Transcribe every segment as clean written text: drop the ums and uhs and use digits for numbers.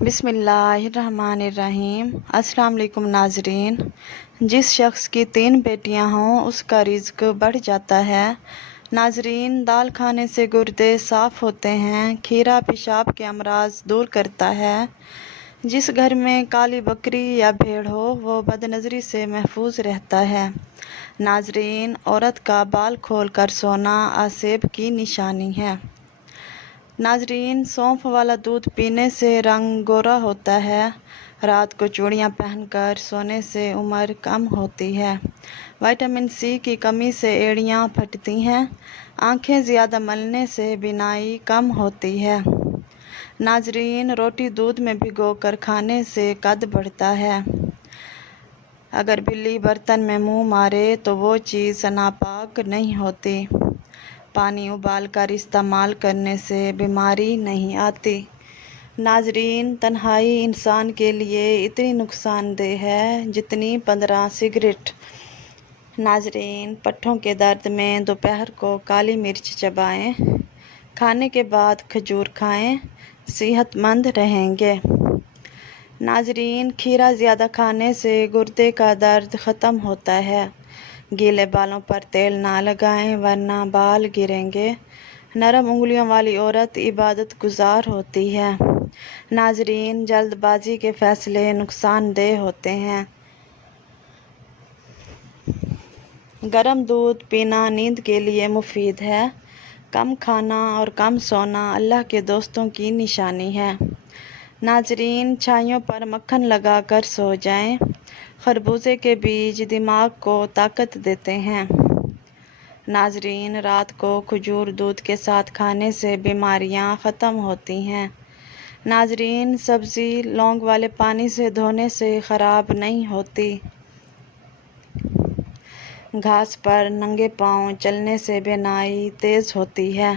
بسم اللہ الرحمن الرحیم۔ السلام علیکم ناظرین۔ جس شخص کی 3 بیٹیاں ہوں اس کا رزق بڑھ جاتا ہے۔ ناظرین، دال کھانے سے گردے صاف ہوتے ہیں۔ کھیرا پیشاب کے امراض دور کرتا ہے۔ جس گھر میں کالی بکری یا بھیڑ ہو وہ بد نظری سے محفوظ رہتا ہے۔ ناظرین، عورت کا بال کھول کر سونا عصیب کی نشانی ہے۔ ناظرین، سونف والا دودھ پینے سے رنگ گورا ہوتا ہے۔ رات کو چوڑیاں پہن کر سونے سے عمر کم ہوتی ہے۔ وٹامن سی کی کمی سے ایڑیاں پھٹتی ہیں۔ آنکھیں زیادہ ملنے سے بینائی کم ہوتی ہے۔ ناظرین، روٹی دودھ میں بھگو کر کھانے سے قد بڑھتا ہے۔ اگر بلی برتن میں منہ مارے تو وہ چیز ناپاک نہیں ہوتی۔ پانی ابال کر استعمال کرنے سے بیماری نہیں آتی۔ ناظرین، تنہائی انسان کے لیے اتنی نقصان دہ ہے جتنی 15 سگریٹ۔ ناظرین، پٹھوں کے درد میں دوپہر کو کالی مرچ چبائیں۔ کھانے کے بعد کھجور کھائیں، صحت مند رہیں گے۔ ناظرین، کھیرا زیادہ کھانے سے گردے کا درد ختم ہوتا ہے۔ گیلے بالوں پر تیل نہ لگائیں ورنہ بال گریں گے۔ نرم انگلیوں والی عورت عبادت گزار ہوتی ہے۔ ناظرین، جلد بازی کے فیصلے نقصان دہ ہوتے ہیں۔ گرم دودھ پینا نیند کے لیے مفید ہے۔ کم کھانا اور کم سونا اللہ کے دوستوں کی نشانی ہے۔ ناظرین، چھائیوں پر مکھن لگا کر سو جائیں۔ خربوزے کے بیج دماغ کو طاقت دیتے ہیں۔ ناظرین، رات کو کھجور دودھ کے ساتھ کھانے سے بیماریاں ختم ہوتی ہیں۔ ناظرین، سبزی لونگ والے پانی سے دھونے سے خراب نہیں ہوتی۔ گھاس پر ننگے پاؤں چلنے سے بینائی تیز ہوتی ہے۔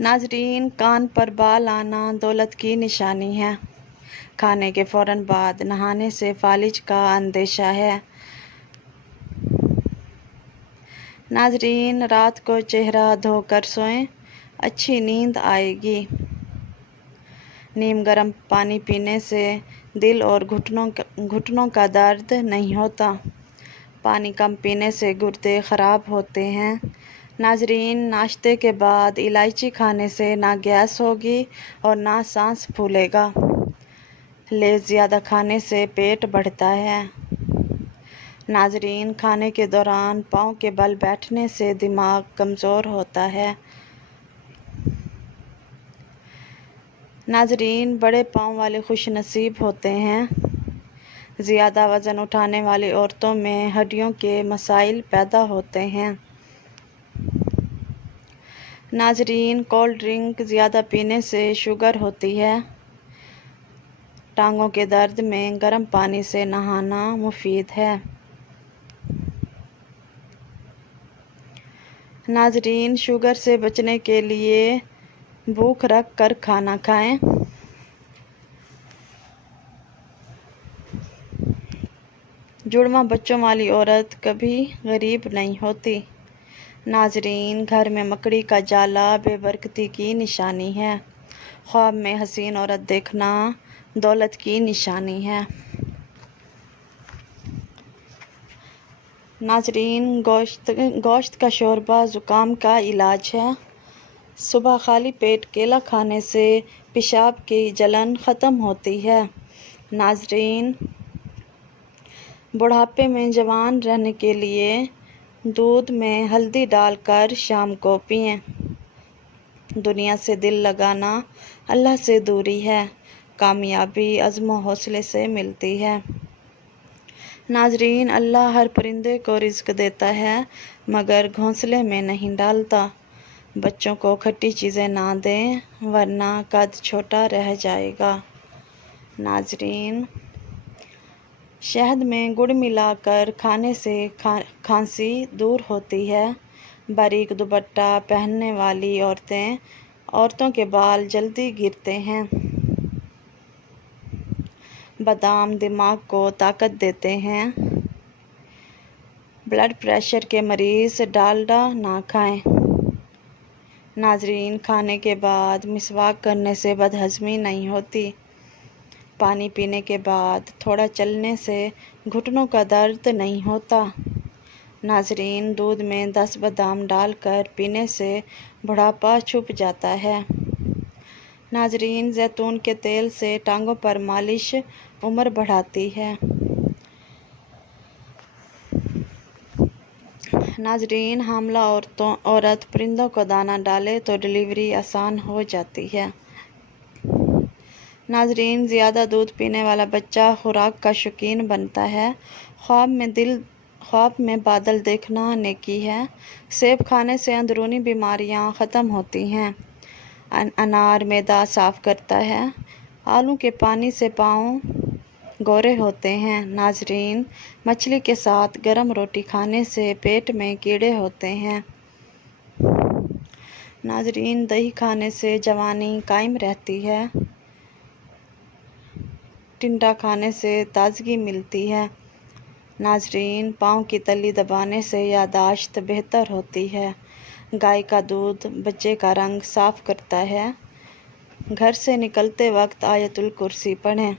ناظرین، کان پر بال آنا دولت کی نشانی ہے۔ کھانے کے فوراً بعد نہانے سے فالج کا اندیشہ ہے۔ ناظرین، رات کو چہرہ دھو کر سوئیں، اچھی نیند آئے گی۔ نیم گرم پانی پینے سے دل اور گھٹنوں کا درد نہیں ہوتا۔ پانی کم پینے سے گردے خراب ہوتے ہیں۔ ناظرین، ناشتے کے بعد الائچی کھانے سے نہ گیس ہوگی اور نہ سانس پھولے گا۔ لیز زیادہ کھانے سے پیٹ بڑھتا ہے۔ ناظرین، کھانے کے دوران پاؤں کے بل بیٹھنے سے دماغ کمزور ہوتا ہے۔ ناظرین، بڑے پاؤں والے خوش نصیب ہوتے ہیں۔ زیادہ وزن اٹھانے والی عورتوں میں ہڈیوں کے مسائل پیدا ہوتے ہیں۔ ناظرین، کولڈ ڈرنک زیادہ پینے سے شوگر ہوتی ہے۔ ٹانگوں کے درد میں گرم پانی سے نہانا مفید ہے۔ ناظرین، شوگر سے بچنے کے لیے بھوک رکھ کر کھانا کھائیں۔ جڑواں بچوں والی عورت کبھی غریب نہیں ہوتی۔ ناظرین، گھر میں مکڑی کا جالا بے برکتی کی نشانی ہے۔ خواب میں حسین عورت دیکھنا دولت کی نشانی ہے۔ ناظرین، گوشت کا شوربہ زکام کا علاج ہے۔ صبح خالی پیٹ کیلا کھانے سے پیشاب کی جلن ختم ہوتی ہے۔ ناظرین، بڑھاپے میں جوان رہنے کے لیے دودھ میں ہلدی ڈال کر شام کو پئیں۔ دنیا سے دل لگانا اللہ سے دوری ہے۔ کامیابی عزم و حوصلے سے ملتی ہے۔ ناظرین، اللہ ہر پرندے کو رزق دیتا ہے مگر گھونسلے میں نہیں ڈالتا۔ بچوں کو کھٹی چیزیں نہ دیں ورنہ قد چھوٹا رہ جائے گا۔ ناظرین، شہد میں گڑ ملا کر کھانے سے کھانسی دور ہوتی ہے۔ باریک دوپٹہ پہننے والی عورتوں کے بال جلدی گرتے ہیں۔ بادام دماغ کو طاقت دیتے ہیں۔ بلڈ پریشر کے مریض ڈالڈا نہ کھائیں۔ ناظرین، کھانے کے بعد مسواک کرنے سے بدہضمی نہیں ہوتی۔ پانی پینے کے بعد تھوڑا چلنے سے گھٹنوں کا درد نہیں ہوتا۔ ناظرین، دودھ میں 10 بادام ڈال کر پینے سے بڑھاپا چھپ جاتا ہے۔ ناظرین، زیتون کے تیل سے ٹانگوں پر مالش عمر بڑھاتی ہے۔ ناظرین، حاملہ عورت پرندوں کو دانہ ڈالے تو ڈیلیوری آسان ہو جاتی ہے۔ ناظرین، زیادہ دودھ پینے والا بچہ خوراک کا شوقین بنتا ہے۔ خواب میں بادل دیکھنا نیکی ہے۔ سیب کھانے سے اندرونی بیماریاں ختم ہوتی ہیں۔ انار معدہ صاف کرتا ہے۔ آلو کے پانی سے پاؤں گورے ہوتے ہیں۔ ناظرین، مچھلی کے ساتھ گرم روٹی کھانے سے پیٹ میں کیڑے ہوتے ہیں۔ ناظرین، دہی کھانے سے جوانی قائم رہتی ہے۔ ٹنڈا کھانے سے تازگی ملتی ہے۔ ناظرین، پاؤں کی تلی دبانے سے یادداشت بہتر ہوتی ہے۔ گائے کا دودھ بچے کا رنگ صاف کرتا ہے۔ گھر سے نکلتے وقت آیت الکرسی پڑھیں۔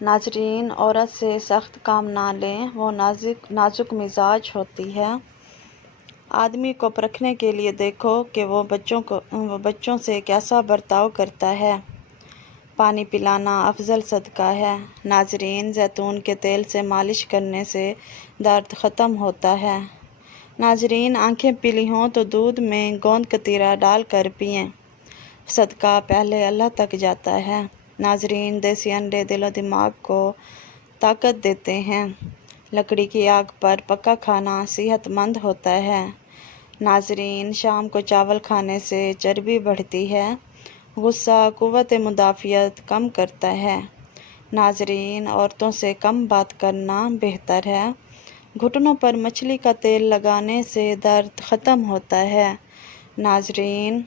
ناظرین، عورت سے سخت کام نہ لیں، وہ نازک مزاج ہوتی ہے۔ آدمی کو پرکھنے کے لیے دیکھو کہ وہ بچوں سے کیسا برتاؤ کرتا ہے۔ پانی پلانا افضل صدقہ ہے۔ ناظرین، زیتون کے تیل سے مالش کرنے سے درد ختم ہوتا ہے۔ ناظرین، آنکھیں پیلی ہوں تو دودھ میں گوند کتیرا ڈال کر پئیں، صدقہ پہلے اللہ تک جاتا ہے۔ ناظرین، دیسی انڈے دل و دماغ کو طاقت دیتے ہیں۔ لکڑی کی آگ پر پکا کھانا صحت مند ہوتا ہے۔ ناظرین، شام کو چاول کھانے سے چربی بڑھتی ہے۔ غصہ قوت مدافعت کم کرتا ہے۔ ناظرین، عورتوں سے کم بات کرنا بہتر ہے۔ گھٹنوں پر مچھلی کا تیل لگانے سے درد ختم ہوتا ہے۔ ناظرین،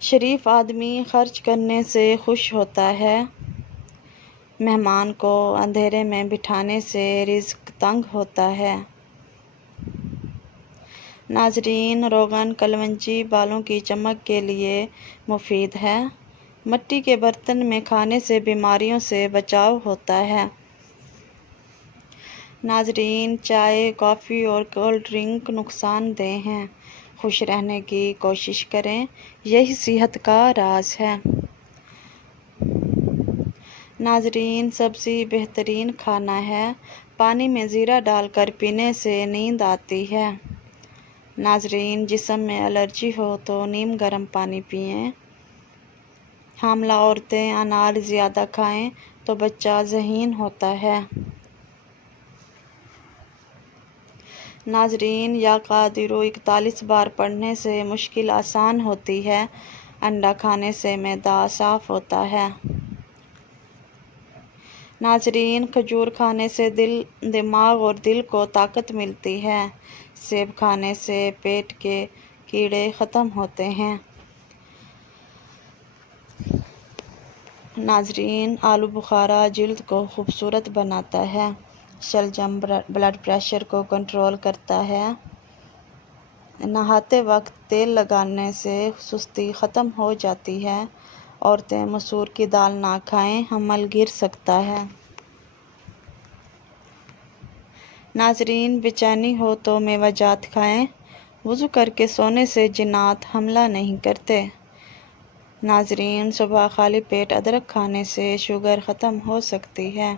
شریف آدمی خرچ کرنے سے خوش ہوتا ہے۔ مہمان کو اندھیرے میں بٹھانے سے رزق تنگ ہوتا ہے۔ ناظرین، روغن کلونجی بالوں کی چمک کے لیے مفید ہے۔ مٹی کے برتن میں کھانے سے بیماریوں سے بچاؤ ہوتا ہے۔ ناظرین، چائے، کافی اور کولڈ ڈرنک نقصان دہ ہیں۔ خوش رہنے کی کوشش کریں، یہی صحت کا راز ہے۔ ناظرین، سبزی بہترین کھانا ہے۔ پانی میں زیرہ ڈال کر پینے سے نیند آتی ہے۔ ناظرین، جسم میں الرجی ہو تو نیم گرم پانی پئیں۔ حاملہ عورتیں انار زیادہ کھائیں تو بچہ ذہین ہوتا ہے۔ ناظرین، یا قادروا 41 بار پڑھنے سے مشکل آسان ہوتی ہے۔ انڈا کھانے سے معدہ صاف ہوتا ہے۔ ناظرین، کھجور کھانے سے دماغ اور دل کو طاقت ملتی ہے۔ سیب کھانے سے پیٹ کے کیڑے ختم ہوتے ہیں۔ ناظرین، آلو بخارا جلد کو خوبصورت بناتا ہے۔ شلجم بلڈ پریشر کو کنٹرول کرتا ہے۔ نہاتے وقت تیل لگانے سے سستی ختم ہو جاتی ہے۔ عورتیں مسور کی دال نہ کھائیں، حمل گر سکتا ہے۔ ناظرین، بے چینی ہو تو میوہ جات کھائیں۔ وضو کر کے سونے سے جنات حملہ نہیں کرتے۔ ناظرین، صبح خالی پیٹ ادرک کھانے سے شوگر ختم ہو سکتی ہے۔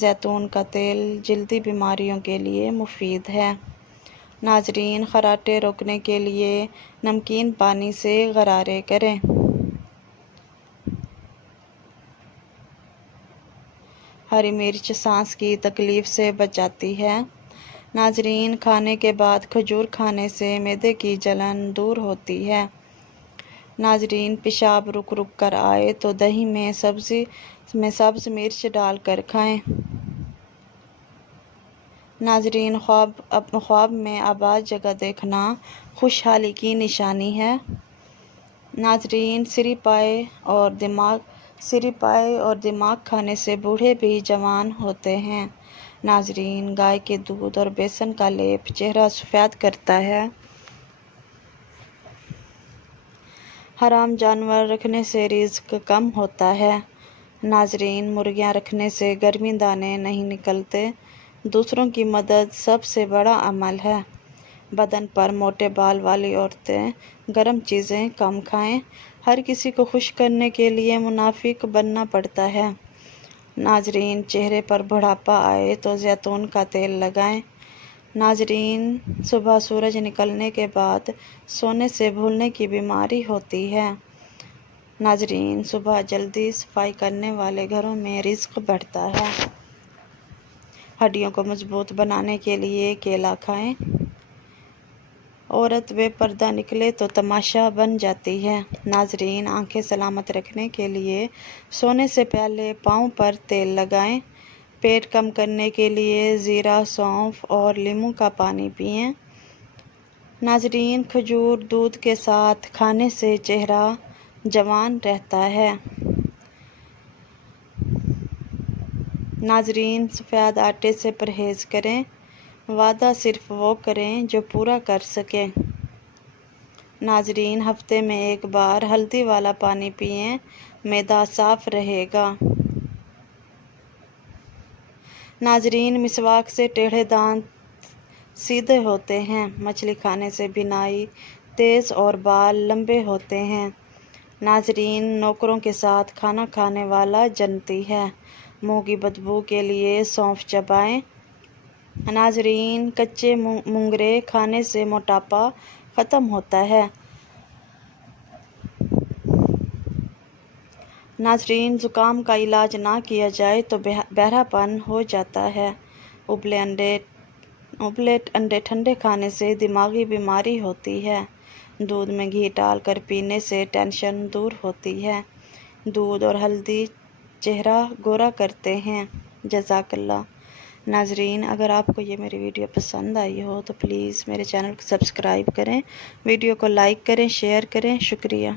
زیتون کا تیل جلدی بیماریوں کے لیے مفید ہے۔ ناظرین، خراٹے روکنے کے لیے نمکین پانی سے غرارے کریں۔ ہری مرچ سانس کی تکلیف سے بچاتی ہے۔ ناظرین، کھانے کے بعد کھجور کھانے سے معدے کی جلن دور ہوتی ہے۔ ناظرین، پیشاب رک کر آئے تو دہی میں سبز مرچ ڈال کر کھائیں۔ ناظرین، خواب میں آباد جگہ دیکھنا خوشحالی کی نشانی ہے۔ ناظرین، سری پائے اور سری پائے اور دماغ کھانے سے بوڑھے بھی جوان ہوتے ہیں۔ ناظرین، گائے کے دودھ اور بیسن کا لیپ چہرہ سفید کرتا ہے۔ حرام جانور رکھنے سے رزق کم ہوتا ہے۔ ناظرین، مرغیاں رکھنے سے گرمی دانے نہیں نکلتے۔ دوسروں کی مدد سب سے بڑا عمل ہے۔ بدن پر موٹے بال والی عورتیں گرم چیزیں کم کھائیں۔ ہر کسی کو خوش کرنے کے لیے منافق بننا پڑتا ہے۔ ناظرین، چہرے پر بڑھاپا آئے تو زیتون کا تیل لگائیں۔ ناظرین، صبح سورج نکلنے کے بعد سونے سے بھولنے کی بیماری ہوتی ہے۔ ناظرین، صبح جلدی صفائی کرنے والے گھروں میں رزق بڑھتا ہے۔ ہڈیوں کو مضبوط بنانے کے لیے کیلا کھائیں۔ عورت بے پردہ نکلے تو تماشا بن جاتی ہے۔ ناظرین، آنکھیں سلامت رکھنے کے لیے سونے سے پہلے پاؤں پر تیل لگائیں۔ پیٹ کم کرنے کے لیے زیرہ، سونف اور لیموں کا پانی پئیں۔ ناظرین، کھجور دودھ کے ساتھ کھانے سے چہرہ جوان رہتا ہے۔ ناظرین، سفید آٹے سے پرہیز کریں۔ وعدہ صرف وہ کریں جو پورا کر سکیں۔ ناظرین، ہفتے میں ایک بار ہلدی والا پانی پئیں، معدہ صاف رہے گا۔ ناظرین، مسواک سے ٹیڑھے دانت سیدھے ہوتے ہیں۔ مچھلی کھانے سے بینائی تیز اور بال لمبے ہوتے ہیں۔ ناظرین، نوکروں کے ساتھ کھانا کھانے والا جنتی ہے۔ منہ کی بدبو کے لیے سونف چبائیں۔ ناظرین، کچے مونگرے کھانے سے موٹاپا ختم ہوتا ہے۔ ناظرین، زکام کا علاج نہ کیا جائے تو بہرا پن ہو جاتا ہے۔ ابلے انڈے ٹھنڈے کھانے سے دماغی بیماری ہوتی ہے۔ دودھ میں گھی ڈال کر پینے سے ٹینشن دور ہوتی ہے۔ دودھ اور ہلدی چہرہ گورا کرتے ہیں۔ جزاک اللہ۔ ناظرین، اگر آپ کو یہ میری ویڈیو پسند آئی ہو تو پلیز میرے چینل کو سبسکرائب کریں، ویڈیو کو لائک کریں، شیئر کریں۔ شکریہ۔